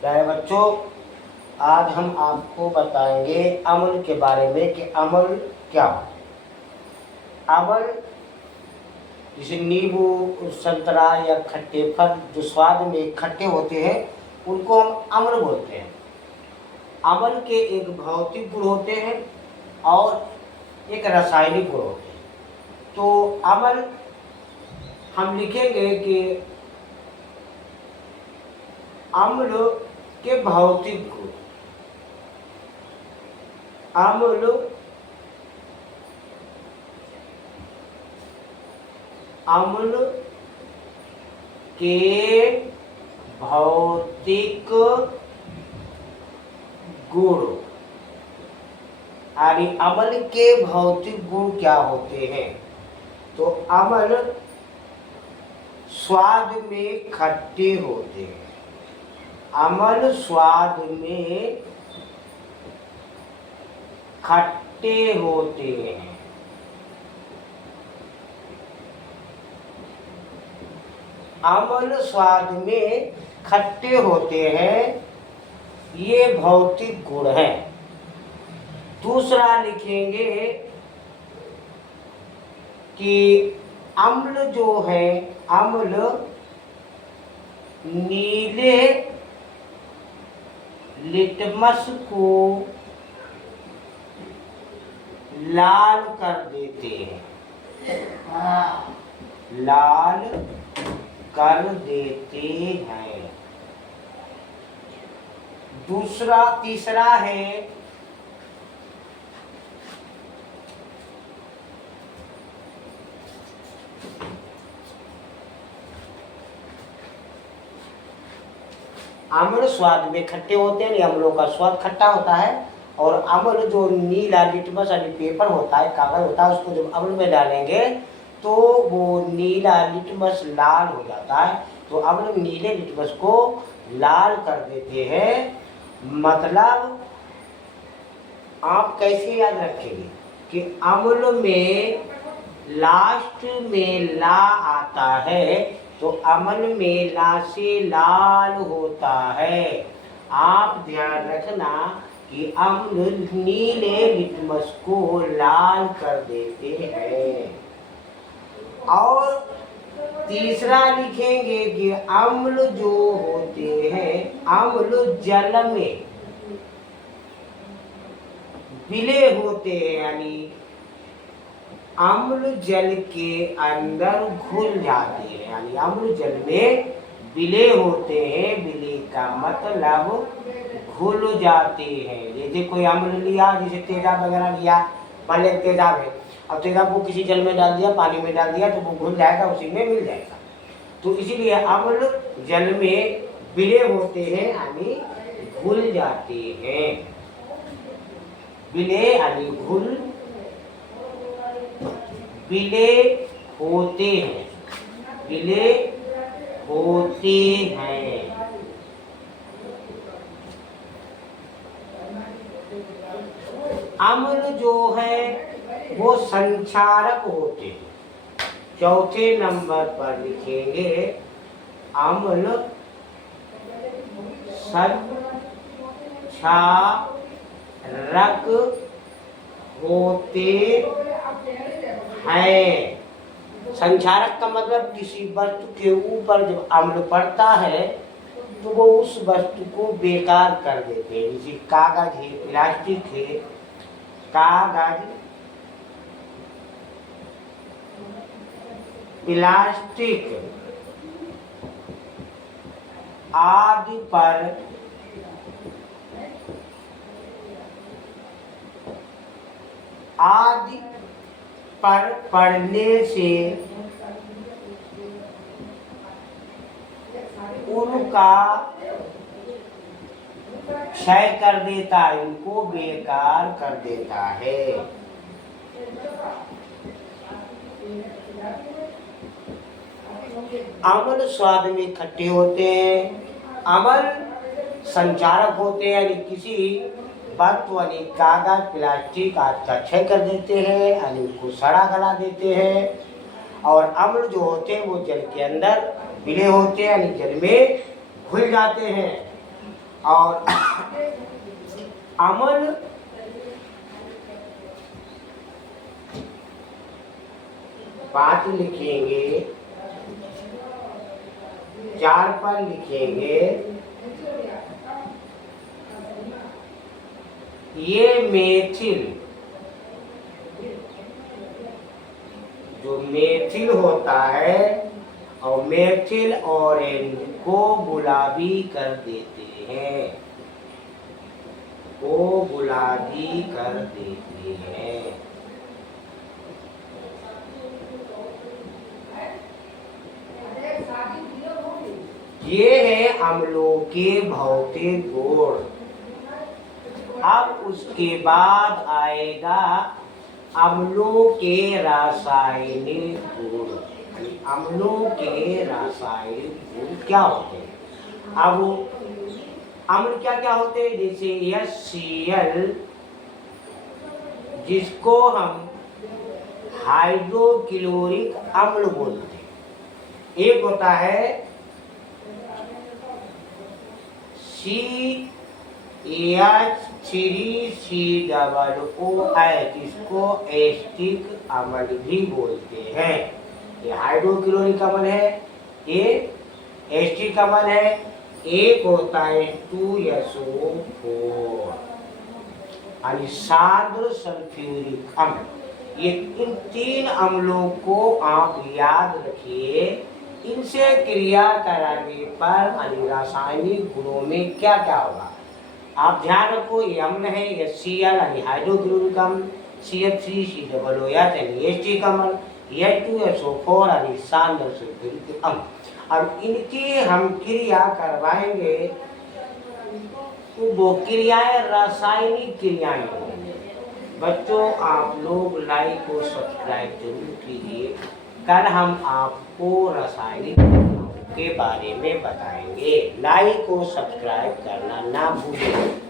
प्यारे बच्चों, आज हम आपको बताएंगे अम्ल के बारे में कि अम्ल क्या हो। अम्ल जैसे नींबू, संतरा या खट्टे फल जो स्वाद में खट्टे होते हैं उनको हम अम्ल बोलते हैं। अम्ल के एक भौतिक गुण होते हैं और एक रासायनिक गुण होते हैं। तो अम्ल हम लिखेंगे कि अम्ल के भौतिक गुण। अम्ल के भौतिक गुण, यानी अम्ल के भौतिक गुण क्या होते हैं? तो अम्ल स्वाद में खट्टे होते हैं। अम्ल स्वाद में खट्टे होते हैं। अम्ल स्वाद में खट्टे होते हैं, ये भौतिक गुण है। दूसरा लिखेंगे कि अम्ल जो है, अम्ल नीले लिटमस को लाल कर देते हैं। लाल कर देते हैं। तीसरा है अम्ल स्वाद में खट्टे होते हैं, अम्लों का स्वाद खट्टा होता है। और अम्ल जो नीला लिटमस यानी पेपर होता है, कागज होता है, उसको जब अम्ल में डालेंगे तो वो नीला लिटमस लाल हो जाता है। तो अम्ल नीले लिटमस को लाल कर देते हैं। मतलब आप कैसे याद रखेंगे कि अम्ल में लास्ट में ला आता है, तो अम्ल में ला से लाल होता है। आप ध्यान रखना कि अम्ल नीले लिटमस को लाल कर देते हैं। और तीसरा लिखेंगे कि अम्ल जो होते हैं, अम्ल जल में विलय होते हैं, यानी अम्ल जल के अंदर घुल जाते हैं, यानी अम्ल जल में विलय होते हैं। विलय का मतलब घुल जाते हैं। जैसे कोई अम्ल लिया, जैसे तेजाब वगैरह लिया, मान लिया तेजाब है, अब तेजाब को किसी जल में डाल दिया, पानी में डाल दिया, तो वो घुल जाएगा, उसी में मिल जाएगा। तो इसीलिए अम्ल जल में विलय होते हैं, यानी घुल जाते हैं। विलय यानी घुल, विलय होते हैं, विलय होते हैं। अम्ल जो है वो संक्षारक होते हैं। चौथे नंबर पर लिखेंगे अम्ल संक्षारक होते हैं। संक्षारक का मतलब किसी वस्तु के ऊपर जब अम्ल पड़ता है तो वो उस वस्तु को बेकार कर देते हैं। जैसे कागज है, प्लास्टिक है, कागज, प्लास्टिक आदि पर पड़ने से उनका क्षय कर देता है, उनको बेकार कर देता है। अम्ल स्वाद में खट्टे होते हैं। अम्ल संचारक होते हैं, यानी किसी वस्तु यानी कागज, प्लास्टिक आदि का क्षय कर देते हैं, यानी उसको सड़ा गला देते हैं। और अम्ल जो होते हैं वो जल के अंदर विलय होते हैं, यानी जल में घुल जाते हैं। और अम्ल पाँच लिखेंगे, 4 पर लिखेंगे। ये मेथिल, जो मेथिल होता है और मेथिल ऑरेंज को गुलाबी कर देते हैं, को गुलाबी कर देते हैं। ये है अम्लों के भौतिक गुण। अब उसके बाद आएगा अम्लों के रासायनिक गुण। अम्लों के रासायनिक गुण क्या होते हैं? अब अम्ल क्या क्या होते हैं? जैसे HCl, जिसको हम हाइड्रोक्लोरिक अम्ल बोलते हैं। एक होता है CH3COOH, इसको एस्टिक अम्ल भी बोलते हैं। ये हाइड्रोक्लोरिक अम्ल है, ये एस्टिक अम्ल है। एक होता है 2SO4 यानी सान्द्र सल्फ्यूरिक अम्ल। ये इन 3 अम्लों को आप याद रखिए। इनसे क्रिया कराने पर रासायनिक गुणों में क्या क्या होगा आप ध्यान रखो। ये अम्ल है, HCl यानी हाइड्रोक्लोरिक अम्ल, CH3COOH यानी एस्टिक अम्ल, H2SO4 यानी सान्द्र सल्फ्यूरिक अम्ल। अब इनकी हम क्रिया करवाएंगे तो वो क्रियाएं रासायनिक क्रियाएं होंगी। बच्चों, आप लोग लाइक और सब्सक्राइब जरूर कीजिए। कल हम आपको रासायनिक क्रियाओं के बारे में बताएंगे। लाइक और सब्सक्राइब करना ना भूलें।